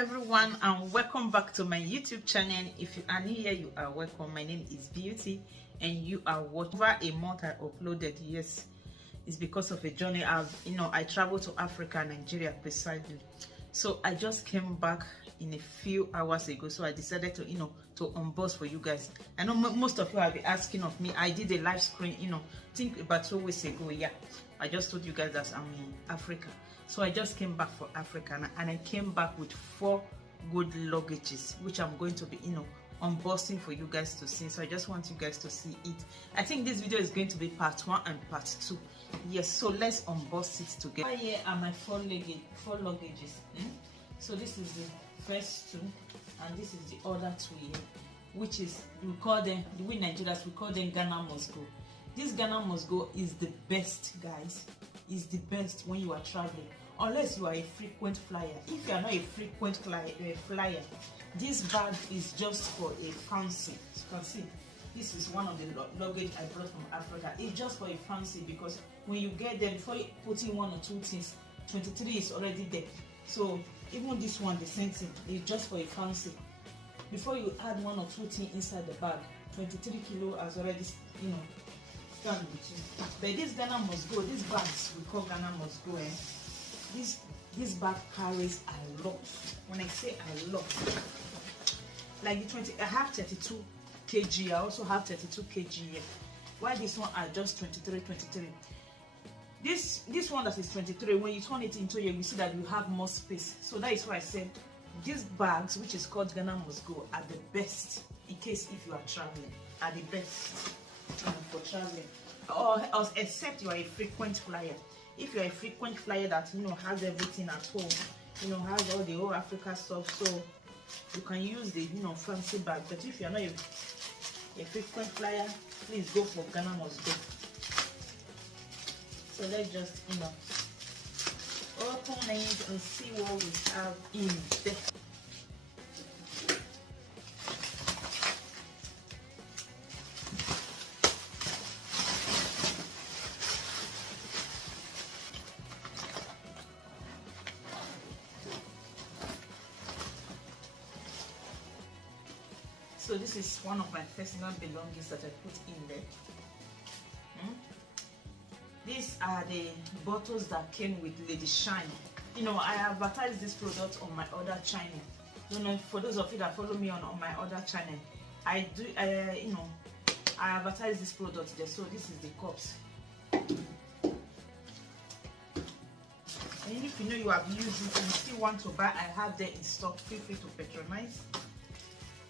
everyone, and welcome back to my YouTube channel. If you are new here, you are welcome. My name is Beauty and you are watching. Over a month I uploaded. Yes, it's because of a journey. I traveled to Africa, Nigeria precisely. So I just came back in a few hours ago, so I decided to to unbox for you guys. I know most of you have been asking of me. I did a live screen, I think about 2 weeks ago. Yeah, I just told you guys that I'm in Africa. So I just came back for Africa, and I came back with 4 good luggages, which I'm going to be, unboxing for you guys to see. So I just want you guys to see it. I think this video is going to be part 1 and part 2. Yes, so let's unbox it together. Here are my 4 luggages. So this is the first 2, and this is the other 2 here, which is, we call them, we Nigerians, we call them Ghana Must Go. This Ghana Must Go is the best, guys. Is the best when you are traveling, unless you are a frequent flyer. If you are not a frequent flyer, this bag is just for a fancy. You can see this is one of the luggage I brought from Africa. It's just for a fancy, because when you get there, before you put in 1 or 2 things, 23 is already there. So even this one, the same thing, is just for a fancy. Before you add 1 or 2 things inside the bag, 23 kilo has already stand with you. But this Ghana Must Go, these bags we call Ghana Must Go, this bag carries a lot. When I say a lot, like the 20, I have 32 kg. I also have 32 kg here. Why this one are just 23. This one that is 23, when you turn it into here, you see that you have more space. So that is why I said these bags, which is called Ghana Must Go, are the best in case if you are traveling. Are the best for traveling, or except you are a frequent flyer. If you are a frequent flyer that has everything at home, has all the whole Africa stuff, so you can use the fancy bag. But if you are not a frequent flyer, please go for Ghana Must Go. So let's just open it and see what we have in there. So this is one of my personal belongings that I put in there. These are the bottles that came with Lady Shine. I advertised this product on my other channel. For those of you that follow me on my other channel, I advertise this product there. So this is the cups. And if you have used it and you still want to buy, I have them in stock. Feel free to patronize.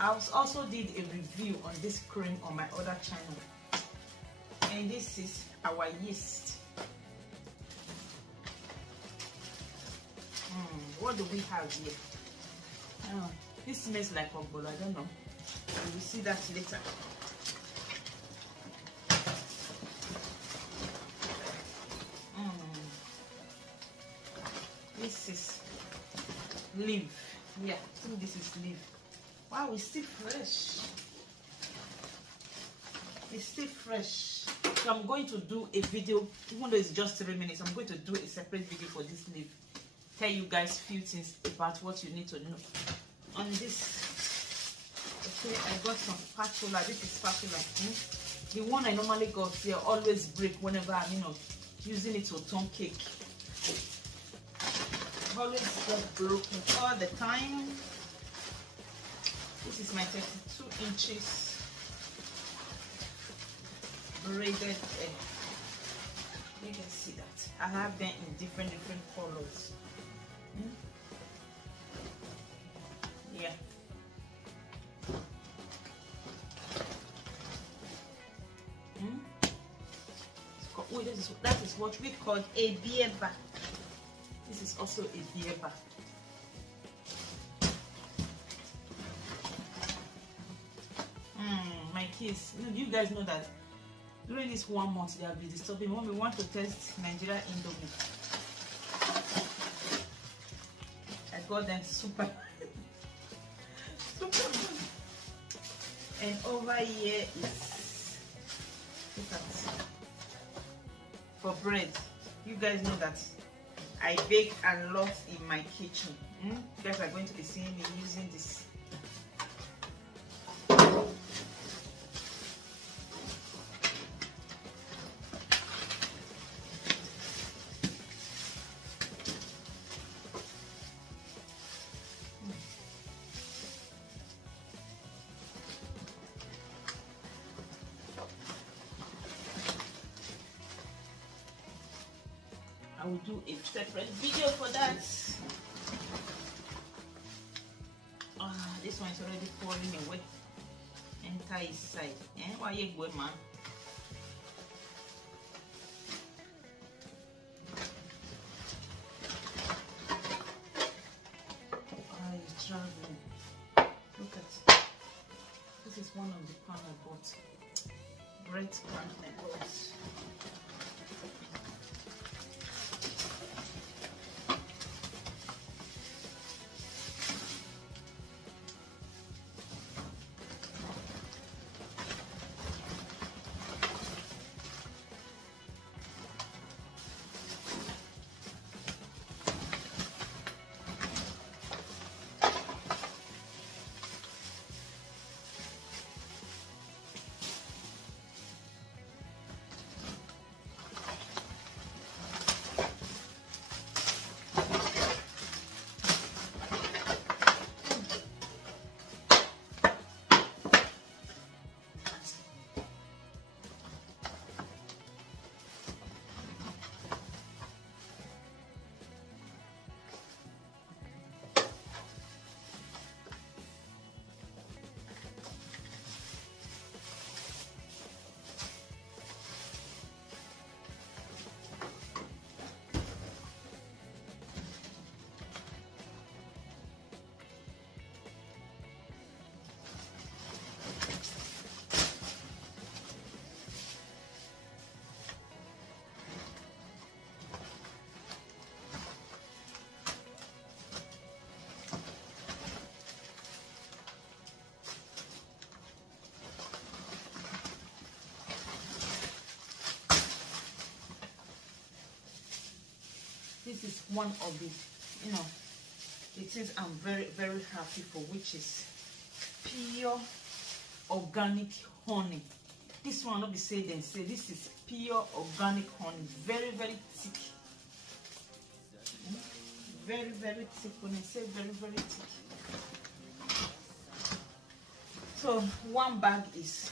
I also did a review on this cream on my other channel, and this is our yeast. What do we have here? This smells like ogbono. I don't know. We will see that later. This is leaf. Yeah, I think this is leaf. Wow, it's still fresh. It's still fresh. So I'm going to do a video, even though it's just 3 minutes, I'm going to do a separate video for this leaf. Tell you guys a few things about what you need to know. On this, okay, I got some spatula. This is spatula. The one I normally got here always break whenever I'm using it to turn cake. Always get broken all the time. This is my 32 inches braided egg. You can see that. I have them in different colors. Yeah. That is what we call a beer bag. This is also a beer bag. My kids, you guys know that during this 1 month they have been disturbing when we want to test Nigeria Indomie. I got them super good. And over here is, look at, for bread. You guys know that I bake a lot in my kitchen. You guys are going to be seeing me using this. I will do a separate video for that. This one is already pouring away. Enter his side. Why you going, man? He's traveling. Look at it. This is one of the pan I bought. Bread pan I bought. This is one of the, it is I'm very, very happy for, which is pure organic honey. This one not be say then say this is pure organic honey. Very, very thick. Very, very thick. When I say very, very thick. So one bag is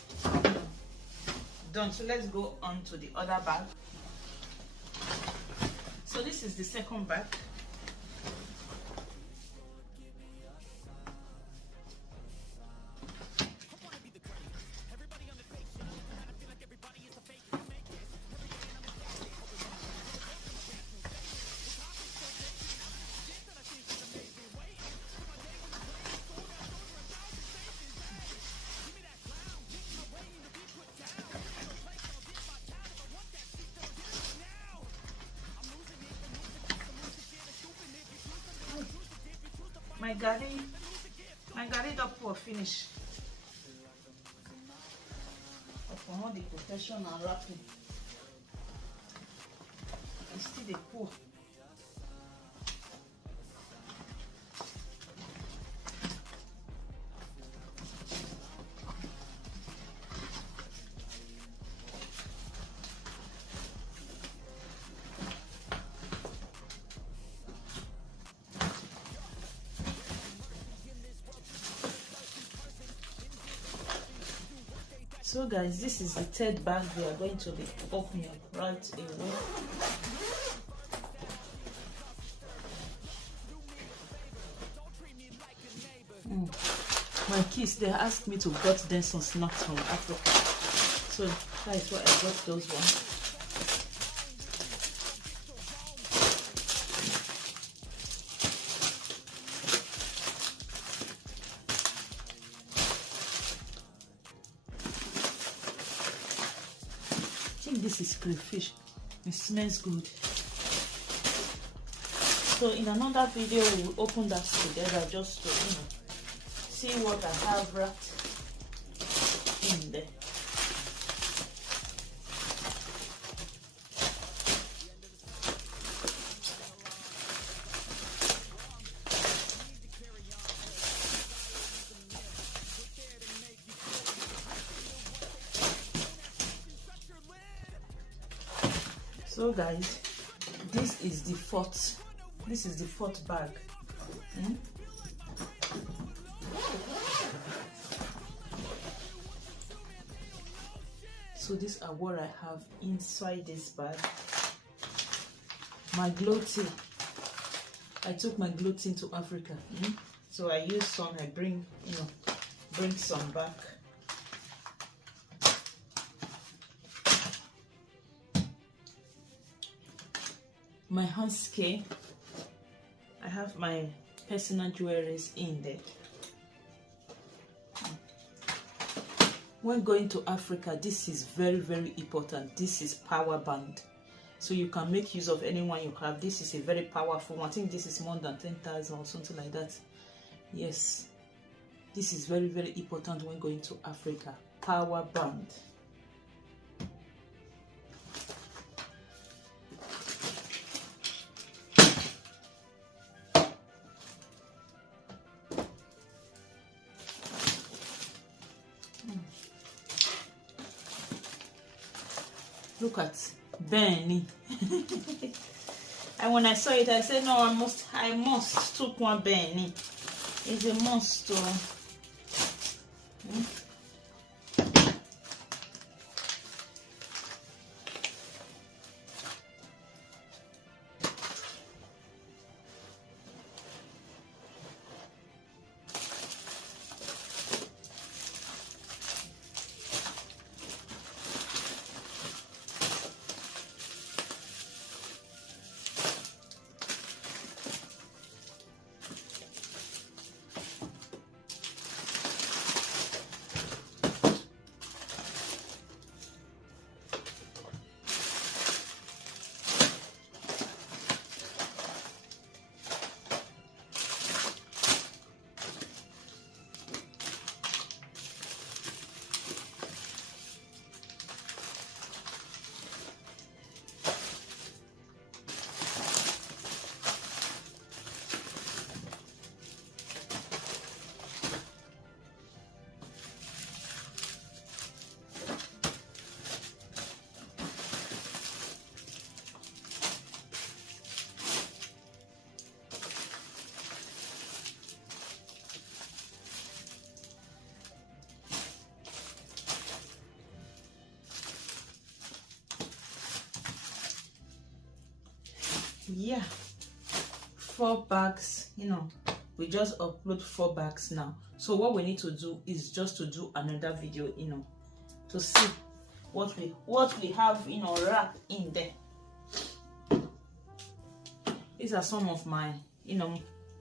done. So let's go on to the other bag. So this is the second bag. My garri don't pour finish. For all the protection and wrapping, it's still the pour. So guys, this is the third bag we are going to be opening right away. My kids, they asked me to get them some snacks from Africa. So that is why I got those ones. This is crayfish. It smells good. So in another video we will open that together just to see what I have wrapped in there. So guys, this is the fourth bag. So these are what I have inside this bag. My glow tin. I took my glow tin to Africa. So I use some, I bring some back. My hands care. I have my personal jewelries in there. When going to Africa, this is very, very important. This is power band. So you can make use of anyone you have. This is a very powerful one. I think this is more than 10,000 or something like that. Yes. This is very, very important when going to Africa. Power band. Look at Benny. And when I saw it, I said, no, I must took one Benny. It's a must. Yeah, 4 bags. We just upload 4 bags now. So what we need to do is just to do another video, to see what we have, wrapped in there. These are some of my,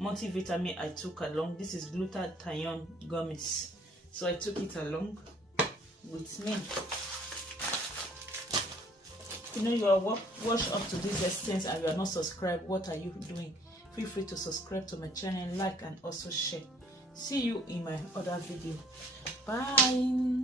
multivitamin I took along. This is glutathione gummies, so I took it along with me. You are watched up to this extent and you are not subscribed. What are you doing? Feel free to subscribe to my channel, like, and also share. See you in my other video. Bye.